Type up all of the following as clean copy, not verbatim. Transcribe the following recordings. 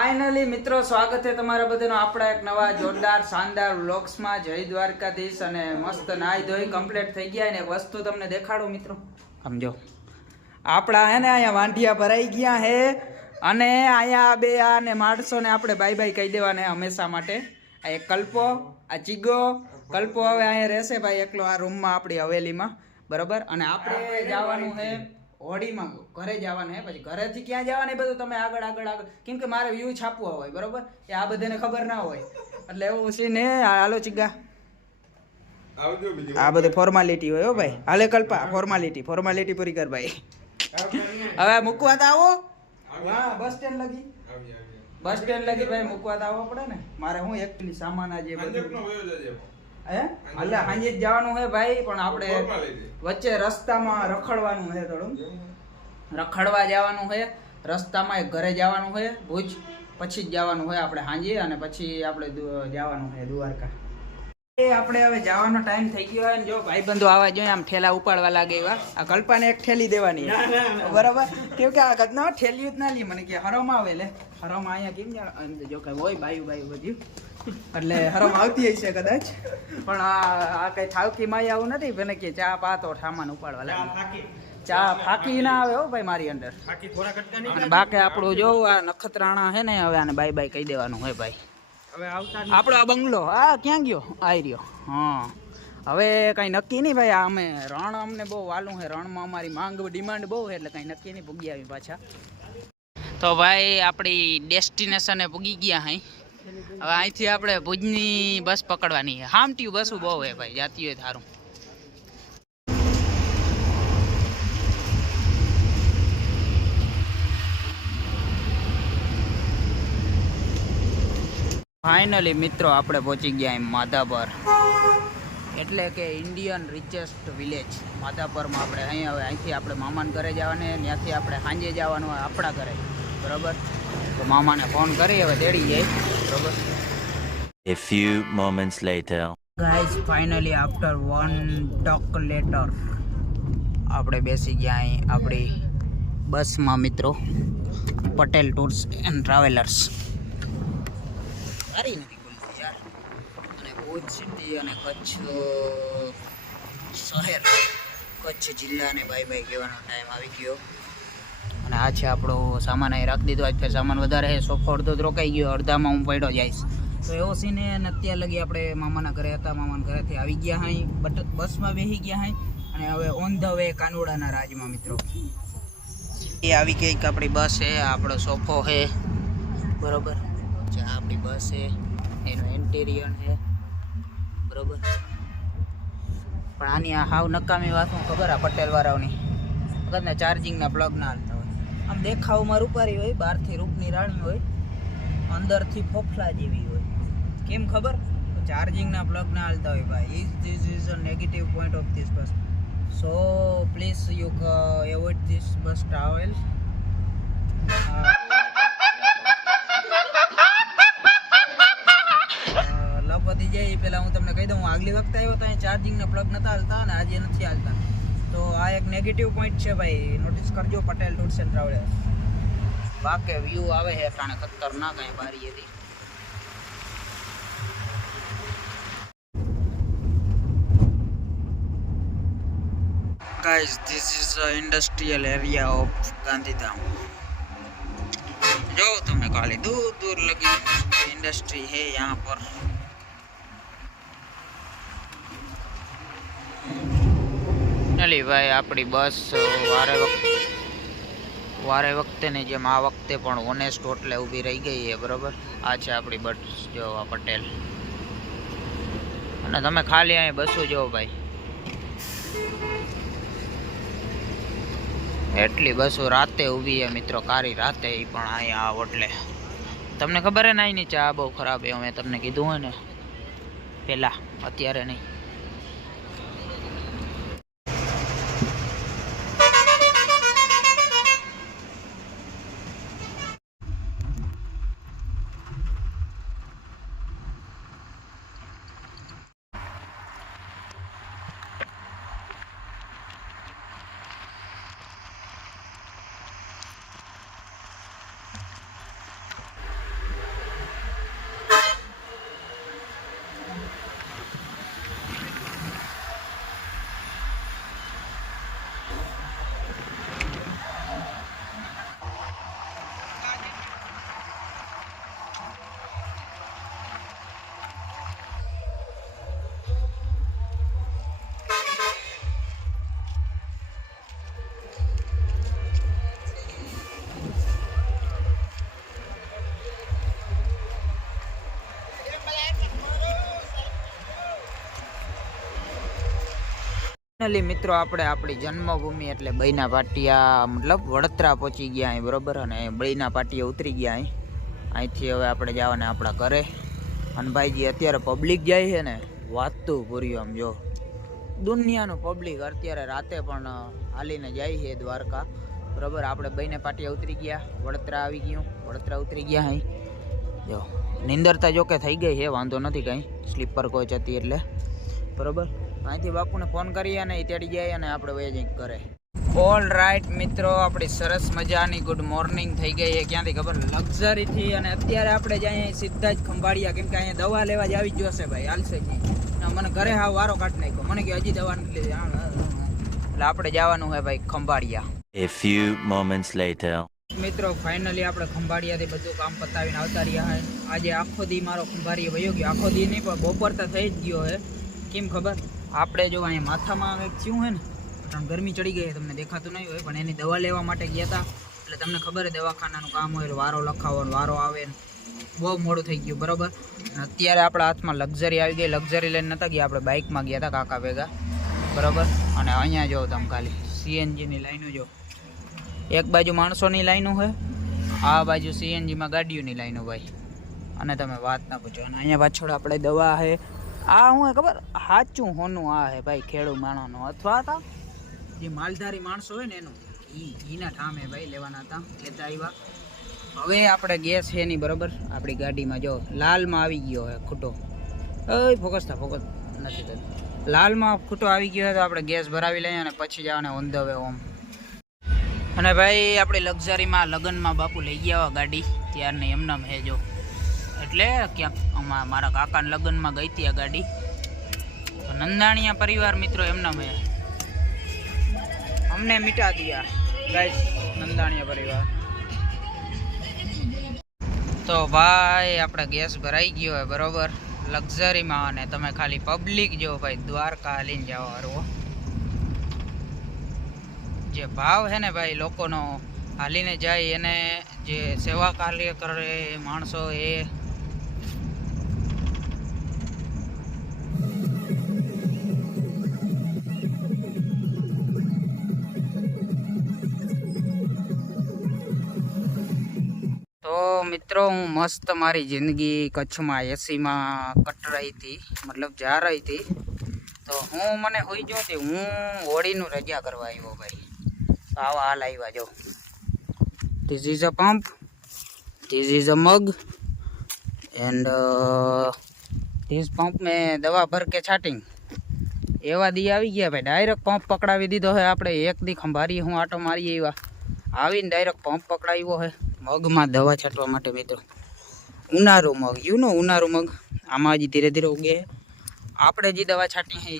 Finally મિત્રો, સ્વાગત છે તમારા બધાનો આપણા એક નવા જોરદાર શાનદાર વ્લોગ્સમાં. જય દ્વારકાધીશ. અને મસ્ત નાઈ ધોઈ કમ્પ્લીટ થઈ ગયા. ને એક વસ્તુ તમને દેખાડું મિત્રો, સમજો. આપણા હે ને અહીંયા વાંઢિયા ભરાઈ ગયા હે. અને અહીંયા બે આ ને માણસો ને આપણે બાય બાય કહી દેવાના હંમેશા માટે. આ એક કલ્પો, આ ચીગો. કલ્પો હવે અહીંયા રહેશે ભાઈ એકલો આ રૂમમાં આપણી હવેલીમાં, બરોબર. અને આપણે જવાનું છે હોડીમાં, ઘરે જવાના હે. પછી ઘરેથી ક્યાં જવાના એ બધું તમે આગળ કેમ કે મારે વ્યૂ છાપવા હોય, બરોબર. એ આ બધાને ખબર ના હોય એટલે એવું છે ને. હાલો ચીગા, આ બધી ફોર્માલિટી હોય હો ભાઈ. હાલે કલ્પા, ફોર્માલિટી પૂરી કર ભાઈ. હવે મૂકવા તો આવો. હા, બસ સ્ટેન્ડ લગી ભાઈ મૂકવા તો આવો પડે ને. મારે હું એકલી સામાન આજે બધું હે એટલે સાંજે જ જવાનું હે ભાઈ. પણ આપણે વચ્ચે રસ્તામાં રખડવાનું છે, થોડું રખડવા જવાનું છે રસ્તામાં. એક ઘરે જવાનું છે ભુજ, પછી જ જવાનું હોય આપણે સાંજે. અને પછી આપણે જવાનું છે દ્વારકા. આપણે હવે જવાનો ટાઈમ થઈ ગયો હોય ને. જો ભાઈબંધો આવા જોઈએ આમ ઠેલા ઉપાડવા લાગે એવા. આ કલ્પાને એક ઠેલી દેવાની બરાબર. કેમ કે આ ઘટના ઠેલી જ ના લી. મને કે હરમ આવે લે હરમ અહીંયા કેમ જો કઈ હોય બાયું બધું એટલે હરમ આવતી હશે કદાચ. પણ આ કઈ થાવકી માં આવું નથી. મને કે ચા પાતો સામાન ઉપાડવા લાગે. ચા ફાકી ના આવે હો ભાઈ મારી અંદર. અને બાકી આપણું જોવું આ નખત્રાણા છે ને, હવે આને બાય બાય કહી દેવાનું હોય ભાઈ. આપણો આ બંગલો આ ક્યાં ગયો? આવી રહ્યો. હા, હવે કઈ નક્કી નહીં ભાઈ. અમે રણ અમને બહુ વાલું છે. રણમાં અમારી માંગ ડિમાન્ડ બહુ છે એટલે કઈ નક્કી નહીં. પૂગી આવી પાછા. તો ભાઈ આપણી ડેસ્ટિનેશને પૂગી ગયા હાઈ. હવે અહીંથી આપણે ભુજની બસ પકડવાની છે. હામટીયું બસો બહુ હે ભાઈ, જાતી હોય થારું. ફાઇનલી મિત્રો આપણે પહોંચી ગયા માધાપર, એટલે કે ઇન્ડિયન રિચેસ્ટ વિલેજ માધાપરમાં. આપણે અહીં હવે અહીંથી આપણે મામાને ઘરે જવાને, ત્યાંથી આપણે સાંજે જવાનું હોય આપણા ઘરે, બરાબર. તો મામાને ફોન કરી હવે તેડી જાય, બરાબર. A few moments later. Guys, finally after 1 talk letter આપણે બેસી ગયા અહીં આપણી બસમાં મિત્રો. Patel tours and travellers. સારી નથી બોલતી યાર. અને ભુજ સિટી અને કચ્છ શહેર, કચ્છ જિલ્લાને બાય બાય કહેવાનો ટાઈમ આવી ગયો. અને આ છે આપણો સામાન અહીં રાખી દીધો. આજ ફેર સામાન વધારે છે. સોફો અડધો જ રોકાઈ ગયો, અડધામાં હું પડ્યો જઈશ. તો એવો સીને. અને અત્યાર લગી આપણે મામાના ઘરે હતા. મામાના ઘરેથી આવી ગયા હાઈ, બસમાં બેસી ગયા હાઈ. અને હવે ઓન ધ વે કાનુડાના રાજમાં મિત્રો. એ આવી ગઈ કે આપણી બસ છે, આપણો સોફો છે, બરોબર. આપણી બસ છે, એનું ઇન્ટિરિયર છે, બરોબર. પણ આની આ હાવ નકામી વાત હું ખબર આ પટેલ વાળાઓની વખતને ચાર્જિંગના પ્લગ ના હાલતા હોય. આમ દેખાવમાં રૂપારી હોય, બહારથી રૂપની રાણી હોય, અંદરથી ફોફલા જેવી હોય. કેમ ખબર? ચાર્જિંગના પ્લગ ના હાલતા હોય ભાઈ. This is a negative point of this bus. So please you avoid this bus travel. લપતી જાય પેલા હું તમને કહી દઉં, હું આગલી વખતે આવ્યો તો અહીં ચાર્જિંગના પ્લગ નતા હાલતા અને આજે નથી હાલતા. તો આ એક નેગેટિવ પોઈન્ટ છે ભાઈ, નોટિસ કરજો પટેલ ટૂર્સ એન્ડ ટ્રાવેલર્સ. બાકી વ્યૂ આવે છે ટાણે ખતરનાક અહીં બારી હતી. Guys, this is the industrial area of Gandhidham. जो तुम्हें खाली दूर दूर लगी इंडस्ट्री है यहाँ पर. નલી ભાઈ આપણી બસ વારે વખતે ને જેમ આ વખતે પણ ઓનેસ્ટ હોટલે ઊભી રહી ગઈ છે, બરોબર. આ છે આપણી બસ જો આ પટેલ. અને તમે ખાલી અહીં બસો જો ભાઈ, એટલી બસો રાતે ઊભી છે મિત્રો. કારી રાતે એ પણ અહીંયા હોટલે. તમને ખબર હે ને અહીંની ચા બહુ ખરાબ છે. મેં તમને કીધું હોય ને પહેલાં, અત્યારે નહીં. ફાઇનલી મિત્રો આપણે આપણી જન્મભૂમિ એટલે બઈના પાટિયા મતલબ વડોદરા પહોંચી ગયા અહીં બરોબર. અને બઈના પાટિયા ઉતરી ગયા અહીંથી હવે આપણે જવાના આપણા ઘરે. અને ભાઈજી અત્યારે પબ્લિક જાય છે ને વાતું પૂર્યું આમ જો દુનિયાનું પબ્લિક અત્યારે રાતે પણ હાલીને જાય છે દ્વારકા બરોબર. આપણે બઈને પાટિયા ઉતરી ગયા, વડોદરા આવી ગયું, વડોદરા ઉતરી ગયા અહીં જો. નિંદરતા જો કે થઈ ગઈ છે, વાંધો નથી કાંઈ, સ્લીપર કોચ હતી એટલે બરોબર. અહીંથી બાપુને ફોન કરીએ અને એ તેડી જાય અને આપણે વહી જઈ ઘરે. ઓલ રાઈટ મિત્રો, આપણી સરસ મજાની ગુડ મોર્નિંગ થઈ ગઈ છે. ક્યાંથી ખબર? લક્ઝરીથી. અને અત્યારે આપણે જઈએ સીધા જ ખંભાળિયા, કેમ કે અહીંયા દવા લેવા જ આવી જ જશે ભાઈ, હાલશે જ નહીં. મને ઘરે હાવ વારો કાઢી નાખ્યો, મને કે હજી દવા નથી લીધી. એટલે આપણે જવાનું છે ભાઈ Khambhaliya. A few moments later. મિત્રો ફાઇનલી આપણે ખંભાળિયાથી બધું કામ પતાવીને આવતા રહ્યા છે. આજે આખો દી મારો ખંભાળિયા વયો ગયો, આખો દી નહીં પણ બપોર તો થઈ જ ગયો છે. કેમ ખબર? આપણે જો અહીંયા માથામાં એક થયું હોય ને, કારણ ગરમી ચડી ગઈ, તમને દેખાતું નહીં હોય, પણ એની દવા લેવા માટે ગયા હતા. એટલે તમને ખબર છે દવાખાનાનું કામ હોય, વારો લખાવવાનો વારો આવે ને, બહુ મોડું થઈ ગયું બરાબર. અત્યારે આપણા હાથમાં લક્ઝરી આવી ગઈ. લક્ઝરી લઈને નહોતા ગયા, આપણે બાઇકમાં ગયા હતા કાકા ભેગા બરાબર. અને અહીંયા જો તમે ખાલી સીએનજીની લાઈનો જો, એક બાજુ માણસોની લાઈનો છે, આ બાજુ સીએનજીમાં ગાડીઓની લાઈનો ભાઈ. અને તમે વાત ના પૂછો. અને અહીંયા પાછળ આપણે દવા છે. આ હું ખબર સાચું હોનું આ હે ભાઈ, ખેડૂત માણસનો અથવા હતા જે માલધારી માણસો હોય ને એનું ઈના ઠામે ભાઈ લેવાના હતા, લેતા આવ્યા. હવે આપણે ગેસ છે નહીં બરાબર. આપણી ગાડીમાં જો લાલમાં આવી ગયો હે ખૂટો, ફોકસ નથી થતું. લાલમાં ખૂટો આવી ગયો તો આપણે ગેસ ભરાવી લઈએ અને પછી જવાને ઓન ધ વે હોમ. અને ભાઈ આપણી લક્ઝરીમાં લગ્નમાં બાપુ લઈ ગયા ગાડી, ત્યારની એમનામ હે જો. એટલે ક્યાંક મારા કાકાના લગ્નમાં ગઈ હતી આ ગાડી. નંદાણીયા પરિવાર મિત્રો એમના મેં અમને મીઠા દિયા ગાઈસ, નંદાણીયા પરિવાર. તો ભાઈ આપણે ગેસ ભરાઈ ગયો હોય બરોબર લક્ઝરીમાં. અને તમે ખાલી પબ્લિક જો ભાઈ, દ્વારકા હાલીને જાઓ હારવો. જે ભાવ છે ને ભાઈ લોકોનો હાલીને જાય, એને જે સેવા કાર્ય કરે માણસો એ મિત્રો હું મસ્ત મારી જિંદગી કચ્છમાં એસીમાં કટરાઈ હતી, મતલબ જા રહી હતી. તો હું મને હોઈ જોતી, હું હોળીનું રજા કરવા આવ્યો ભાઈ. આવા હાલ આવ્યા જો. This is a pump, this is a mug and this pump મેં દવા ભર કે છાટિંગ. એવા દી આવી ગયા ભાઈ, ડાયરેક્ટ પંપ પકડાવી દીધો છે આપણે. એક દી ખંભારી હું આટો મારી આવ્યા, આવીને ડાયરેક્ટ પંપ પકડાવ્યો છે મગમાં દવા છાંટવા માટે મિત્રો. ઉનાળું મગ, ઉનાળું મગ આમાં હજી ધીરે ધીરે ઉગે. આપણે જે દવા છાંટી છે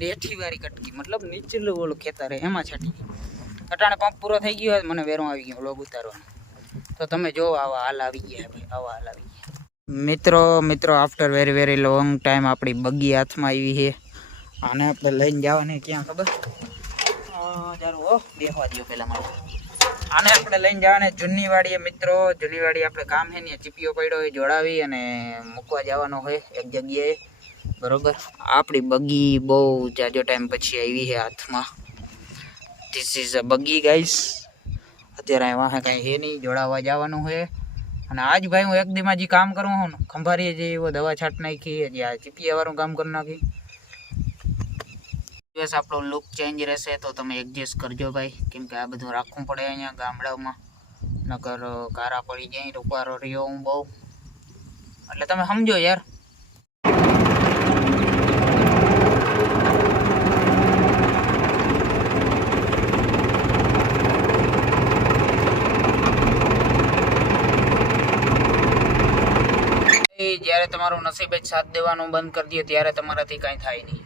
નેઠીવાળી કટકી, મતલબ નીચલું ઓલું ખેતર એમાં છાંટી. અટાણે પંપ પૂરો થઈ ગયો હોય, મને વેરો આવી ગયો લોગ ઉતારવાનો. તો તમે જો આવા હાલ આવી ગયા ભાઈ, આવા હાલ આવી ગયા મિત્રો. આફ્ટર વેરી લોંગ ટાઈમ આપણી બગી હાથમાં આવી છે. આને આપણે લઈને જવાની ક્યાં ખબર? બેસવા દો પેલા મારે. આને આપણે લઈને જવાને જૂનીવાડીએ મિત્રો. જૂનીવાડી આપણે કામ છે ને, ચીપીઓ પડ્યો એ જોડાવી અને મૂકવા જવાનો હોય એક જગ્યાએ બરોબર. આપણી બગી બહુ જાજો ટાઈમ પછી આવી છે હાથમાં. This is a buggy guys. અત્યારે વાહે કાંઈ છે નહીં, જોડાવા જવાનું હોય. અને આજ ભાઈ હું એક દીમાં જે કામ કરું હું ખંભારીએ જે એવો દવા છાંટ નાખી, જે આ ચીપિયાવાળું કામ કરી નાખી. દિવસ આપણો લુક ચેન્જ રહેશે તો તમે એડજસ્ટ કરજો ભાઈ, કેમ કે આ બધું રાખવું પડે અહીંયા ગામડાઓમાં, નકર કારા પડી જાય. રૂપારો રહ્યો હું બહુ, એટલે તમે સમજો યાર. જ્યારે તમારું નસીબ જ સાથ દેવાનું બંધ કરી દે ત્યારે તમારાથી કાંઈ થાય નહીં.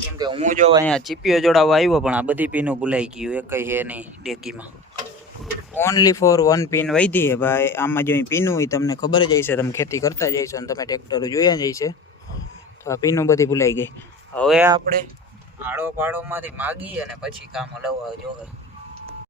કેમ કે હું જો અહીંયા ચીપીઓ જોડાવવા આવ્યો પણ આ બધી પીનું ભૂલાઈ ગયું, એ કંઈ છે નહીં ડેકીમાં. ઓનલી ફોર 1 પિન વધી છે ભાઈ. આમાં જો પીનું હોય તમને ખબર જ હશે, તમે ખેતી કરતા જઈશો અને તમે ટ્રેક્ટરો જોયા જઈશે, તો આ પીનું બધી ભૂલાઈ ગઈ. હવે આપણે આડો પાડોમાંથી માગી અને પછી કામ હલાવવા જોવે.